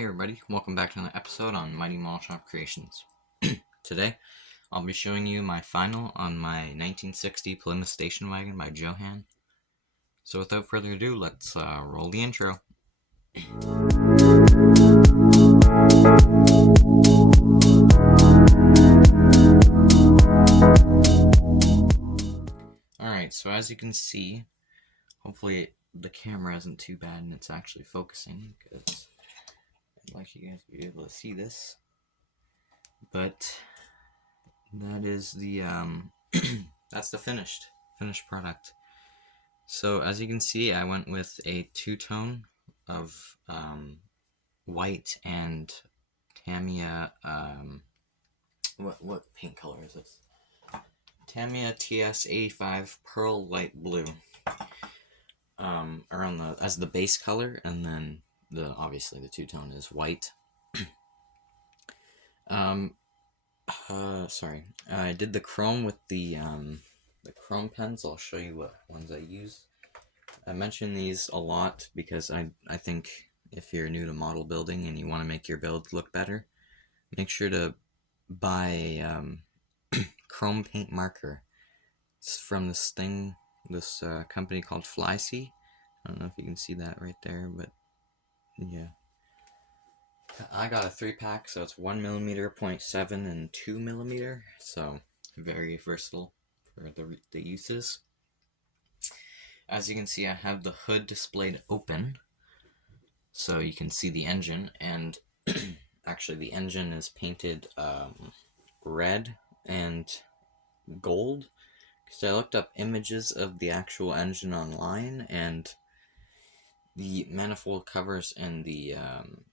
Hey everybody, welcome back to another episode on Mighty Mall Shop Creations. Today, I'll be showing you my final on my 1960 Plymouth station wagon by Johan. So without further ado, let's roll the intro. Alright, so as you can see, hopefully the camera isn't too bad and it's actually focusing, because I'd like you guys to be able to see this. But that is the that's the finished product. So as you can see, I went with a two-tone of white and Tamiya. What paint color is this? Tamiya TS85 Pearl Light Blue. Around as the base color, and then obviously the two-tone is white. Sorry. I did the chrome with the chrome pens. I'll show you what ones I use. I mention these a lot because I think if you're new to model building and you want to make your build look better, make sure to buy chrome paint marker. It's from this company called Flycy. I don't know if you can see that right there, but yeah. I got a 3-pack, so it's 1mm, 0.7, and 2mm, so very versatile for the uses. As you can see, I have the hood displayed open, so you can see the engine, and actually the engine is painted red and gold, because I looked up images of the actual engine online, and the manifold covers and the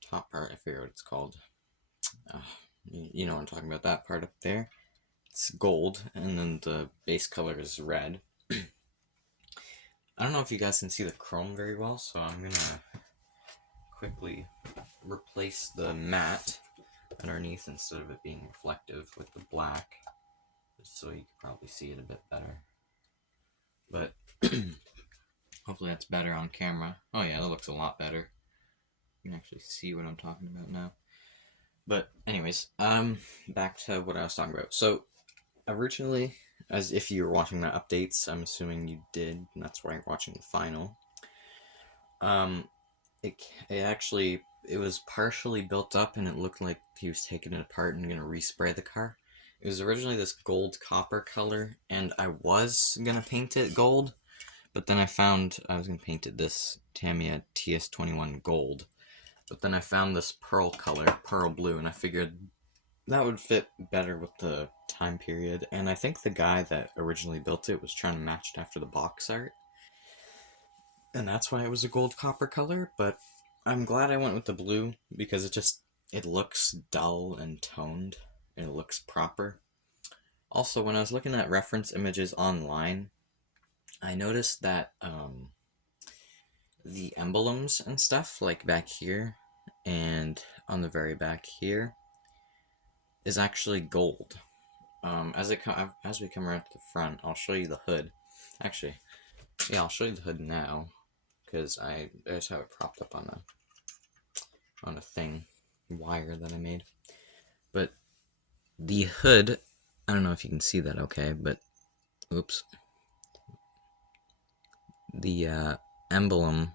top part, I forget what it's called. You know what I'm talking about, that part up there. It's gold, and then the base color is red. I don't know if you guys can see the chrome very well, so I'm going to quickly replace the matte underneath instead of it being reflective with the black, just so you can probably see it a bit better. But hopefully that's better on camera. Oh yeah, that looks a lot better. You can actually see what I'm talking about now. But anyways, back to what I was talking about. So originally, as if you were watching my updates, I'm assuming you did, and that's why you're watching the final. It was partially built up, and it looked like he was taking it apart and gonna respray the car. It was originally this gold copper color, and I was gonna paint it gold, but then I found I was gonna paint it this Tamiya TS21 gold. But then I found this pearl color, pearl blue, and I figured that would fit better with the time period. And I think the guy that originally built it was trying to match it after the box art. And that's why it was a gold copper color, but I'm glad I went with the blue because it looks dull and toned, and it looks proper. Also, when I was looking at reference images online, I noticed that the emblems and stuff, like back here and on the very back here, is actually gold. As we come around to the front, I'll show you the hood. Actually, yeah, I'll show you the hood now, because I just have it propped up on a wire that I made. But the hood, I don't know if you can see that okay, but oops. The emblem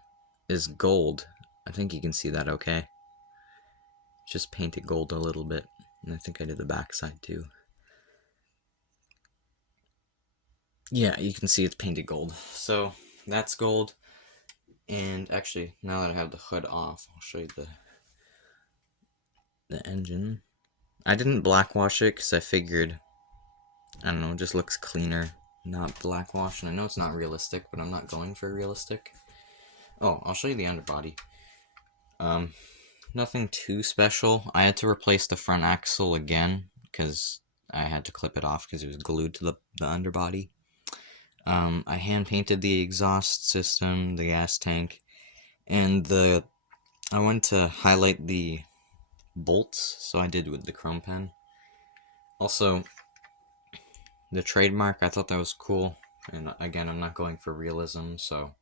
is gold. I think you can see that okay. Just painted gold a little bit, and I think I did the back side too. Yeah, you can see it's painted gold. So that's gold. And actually, now that I have the hood off, I'll show you the engine. I didn't blackwash it because I figured, I don't know, it just looks cleaner not blackwash. And I know it's not realistic, but I'm not going for realistic. Oh, I'll show you the underbody. Nothing too special. I had to replace the front axle again because I had to clip it off because it was glued to the underbody. I hand painted the exhaust system, the gas tank, and I wanted to highlight the bolts, so I did with the chrome pen. Also, the trademark, I thought that was cool, and again, I'm not going for realism, so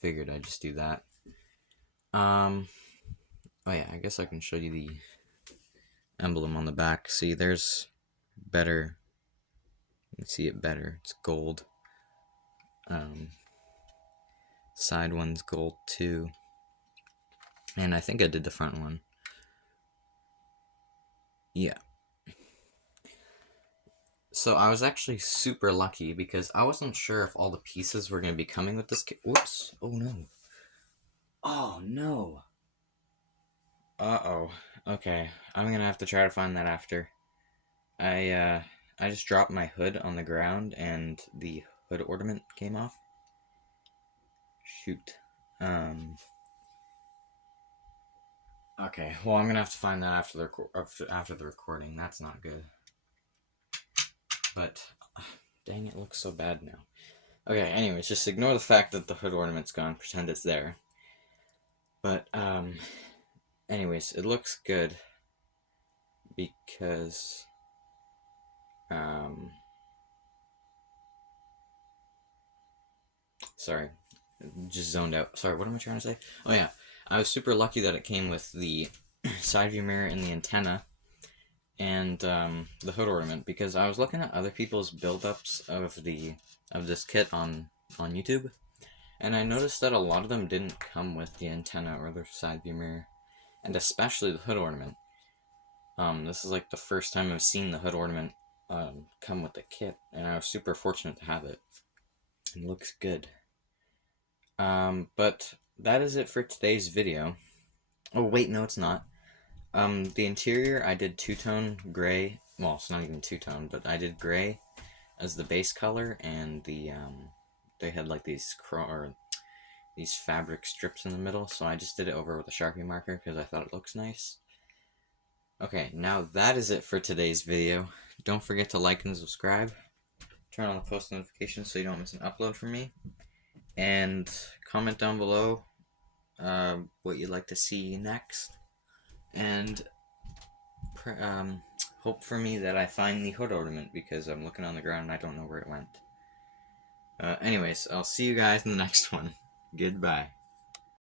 figured I'd just do that. Oh yeah, I guess I can show you the emblem on the back. See, there's better. You can see it better. It's gold. Side one's gold too. And I think I did the front one. Yeah. So I was actually super lucky because I wasn't sure if all the pieces were going to be coming with this kit. Whoops. Oh no. Oh no. Uh-oh. Okay. I'm going to have to try to find that after. I just dropped my hood on the ground and the hood ornament came off. Shoot. Okay, well, I'm gonna have to find that after the recording. That's not good. But dang, it looks so bad now. Okay, anyways, just ignore the fact that the hood ornament's gone. Pretend it's there. But anyways, it looks good because sorry, just zoned out. Sorry, what am I trying to say? Oh yeah, I was super lucky that it came with the side view mirror and the antenna and the hood ornament, because I was looking at other people's build-ups of this kit on YouTube, and I noticed that a lot of them didn't come with the antenna or the side view mirror, and especially the hood ornament. This is like the first time I've seen the hood ornament come with the kit, and I was super fortunate to have it. It looks good. But that is it for today's video. Oh wait, no, it's not. The interior I did two-tone gray. Well, it's not even two-tone, but I did gray as the base color, and they had like these fabric strips in the middle, so I just did it over with a Sharpie marker because I thought it looks nice. Okay, now that is it for today's video. Don't forget to like and subscribe. Turn on the post notifications so you don't miss an upload from me. And comment down below what you'd like to see next. And hope for me that I find the hood ornament, because I'm looking on the ground and I don't know where it went. Anyways, I'll see you guys in the next one. Goodbye.